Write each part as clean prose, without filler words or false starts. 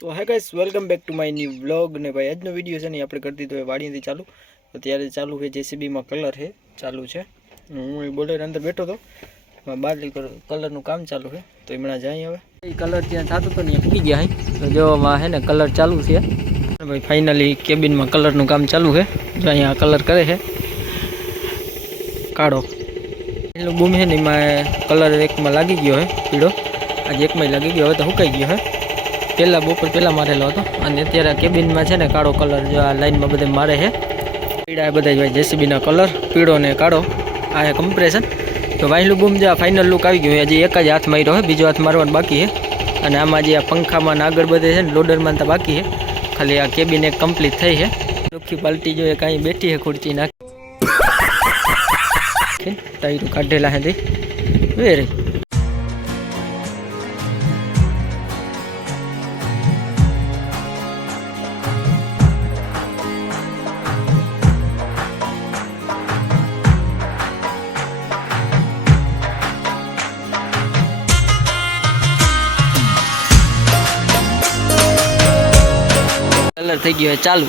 તો hey guys welcome back to my new vlog ને ભાઈ આજનો વિડિયો છે ને આપણે કરી દીધો વાડીથી ચાલુ અત્યારે ચાલુ છે જેસીબી માં કલર છે ચાલુ છે હું એ બોલેર અંદર બેઠો તો બાદલી કલર નું કામ ચાલુ છે તો હમણાં જાય હવે એ કલર ત્યાં થાતો તો ને ફૂકી ગયા તો જો માં હે ને કલર ચાલુ છે ભાઈ ફાઇનલી કેબિન માં કલર નું કામ ચાલુ છે જો અહીંયા કલર કરે છે કાળો એલો બૂમ છે ને એમાં કલર એકમાં લાગી ગયો છે પીળો આજે એકમાં લાગી ગયો હવે તો સુકાઈ ગયો છે પહેલા બપોર પહેલા મારેલો હતો અને અત્યારે કેબિનમાં છે ને કાળો કલર જો આ લાઈનમાં બધે મારે છે પીળા બધા જ જેસીબીના કલર પીળો ને કાળો આ છે કમ્પ્રેશન તો વાયલું બૂમ જે ફાઇનલ લુક આવી ગયું હજી એક જ હાથ માર્યો છે બીજો હાથ મારવાનો બાકી છે અને આમાં જે આ પંખામાં આગળ બધે છે ને લોડરમાં તો બાકી છે ખાલી આ કેબિન એક કમ્પ્લીટ થઈ છે લુખી પાલટી જોઈએ કાંઈ બેઠી છે ખુરચી નાખી ટાયરું કાઢેલા હે વેરી कलर થઈ ગયો ચાલુ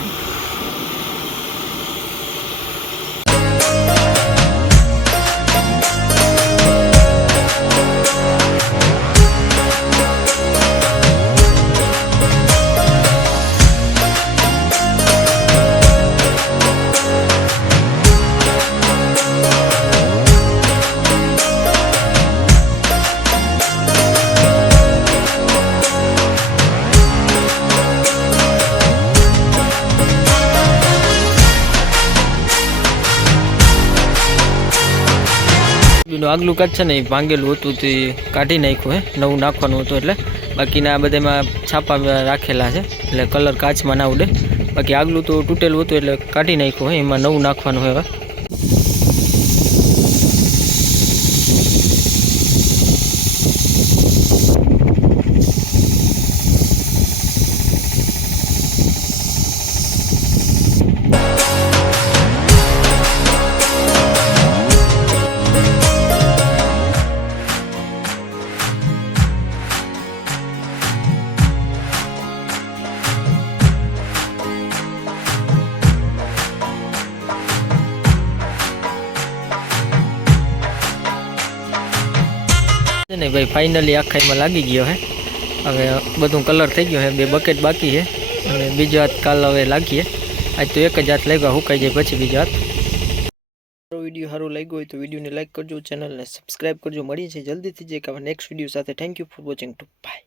આગલું કાચ છે ને એ ભાંગેલું હતું તે કાઢી નાખ્યું હે નવું નાખવાનું હતું એટલે બાકીના આ બધામાં છાપા રાખેલા છે એટલે કલર કાચમાં ના ઉડે બાકી આગલું તો તૂટેલું હતું એટલે કાઢી નાખ્યું હે એમાં નવું નાખવાનું હવે नहीं भाई फाइनली आखाई में लागी गयो है हवे बधु कलर थी गयो है बे बकेट बाकी है और बीजो हाथ काल हवे लागी आज तो एक ज हाथ लगा हुकाई जाए पछी बीजो हाथ वीडियो सारो लाग्यो हो तो वीडियो ने लाइक करजो चैनल ने सब्सक्राइब करजो मळीए छे जल्दी थी जे नेक्स्ट वीडियो साथे thank you for watching to bye.